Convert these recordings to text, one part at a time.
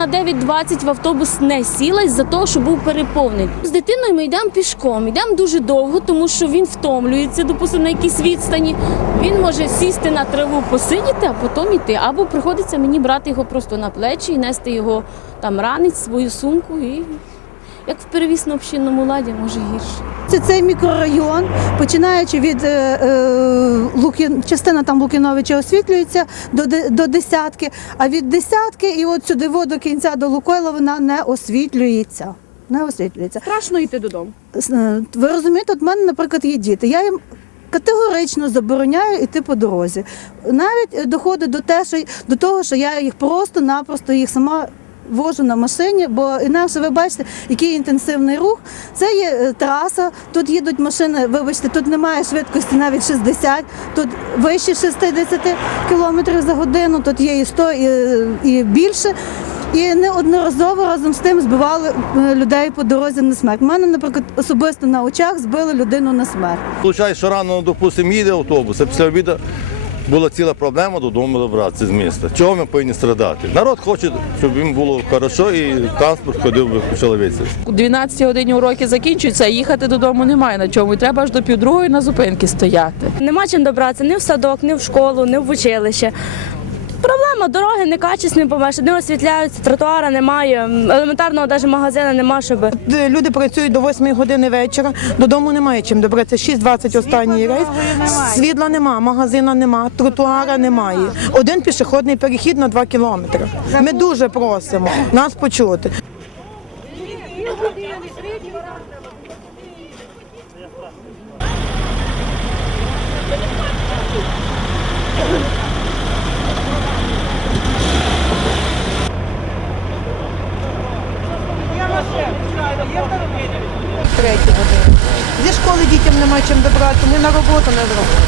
На 9.20 в автобус не сіла із-за того, що був переповнений. З дитиною ми йдемо пішком, йдемо дуже довго, тому що він втомлюється, допустимо, на якійсь відстані. Він може сісти на траву, посидіти, а потім йти. Або приходиться мені брати його просто на плечі і нести його там ранець, свою сумку. І як в перевісно общинному ладі, може гірше. Це цей мікрорайон, починаючи від е, е, частина там Лукіновича освітлюється до, до десятки, а від десятки і от сюди до кінця до Лукойла вона не освітлюється. Не освітлюється. Страшно йти додому. Е, Ви розумієте, от в мене, наприклад, є діти. Я їм категорично забороняю йти по дорозі. Навіть доходить до, те, що, до того, що я їх просто-напросто їх сама. Вожу на машині, бо інакше ви бачите, який інтенсивний рух. Це є е, траса, тут їдуть машини, вибачте, тут немає швидкості навіть 60, тут вище 60 км за годину, тут є і 100, і, і більше. І неодноразово разом з тим збивали е, людей по дорозі на смерть. У мене, наприклад, особисто на очах збили людину на смерть. Виходить, що рано, допустимо, їде автобус, а після обіду була ціла проблема додому добратися з міста. Чого ми повинні страдати? Народ хоче, щоб їм було добре і транспорт ходив би по чоловіці. У 12 годині уроки закінчуються, а їхати додому немає на чому. І треба аж до півдругої на зупинки стояти. Нема чим добратися ні в садок, ні в школу, ні в училище. Проблема дороги некачественні помешкання, не освітляються, тротуара немає, елементарного навіть магазину немає, щоб Люди працюють до 8 години вечора, додому немає чим добратися. 6.20 останній рейс. Світла нема, магазина нема, тротуара немає. Один пішохідний перехід на 2 кілометри. Ми дуже просимо нас почути. Третій години. Зі школи дітям немає чим добратися, ні на роботу, ні в роботу.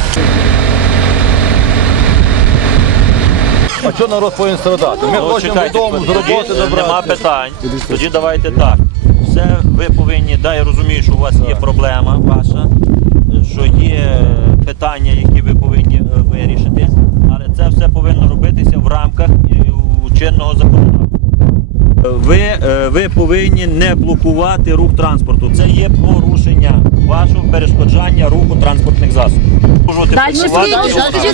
А чого народ повинен страдати? Ми Ну, хочемо додому з роботи Нема питань. Тоді давайте так. Все ви повинні, да, я розумію, що у вас є проблема ваша, що є питання, які ви повинні е, вирішити, але це все повинно робитися в рамках е, чинного законодавства. Ви, е, ви повинні не блокувати рух транспорту. Це є порушення вашого перешкоджання руху транспортних засобів. Можете Далі працювати, скільки,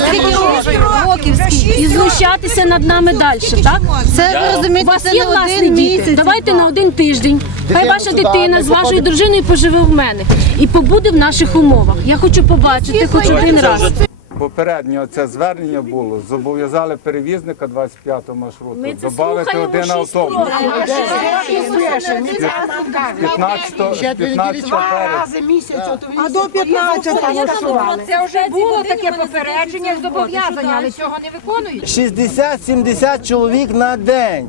скільки років, скільки? і знущатися над нами далі, так? Це ви У розумієте, вас є власні діти. Давайте на один тиждень. Хай ваша дитина з вашою дружиною поживе в мене і побуде в наших умовах. Я хочу побачити хоч один раз. Попередньо це звернення було. Зобов'язали перевізника 25-го маршруту. Ми Добавити один автобус. років. 15 15 березня. А до 15-го Це вже було таке попередження, зобов'язання, але цього не виконують. 60-70 чоловік на день.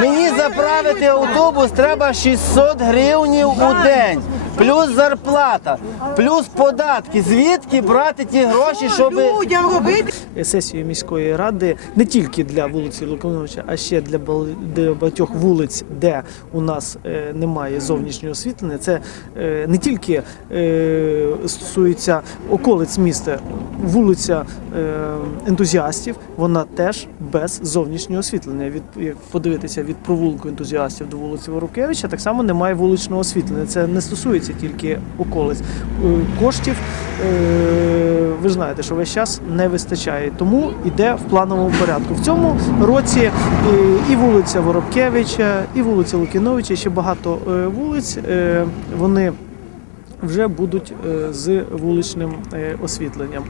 Мені заправити автобус треба 600 гривнів у день. Плюс зарплата, плюс податки. Звідки брати ті гроші, щоб людям робити. сесію міської ради не тільки для вулиці Лукановича, а ще для багатьох вулиць, де у нас е, немає зовнішнього освітлення. Це е, не тільки е, стосується околиць міста, вулиця ентузіастів, вона теж без зовнішнього освітлення. Від подивитися від провулку ентузіастів до вулиці Воробкевича, так само немає вуличного освітлення. Це не стосується тільки околиць Е, коштів. е, Ви знаєте, що весь час не вистачає, тому йде в плановому порядку. В цьому році е, і вулиця Воробкевича, і вулиця Лукіновича, і ще багато вулиць. Вони вже будуть з вуличним освітленням.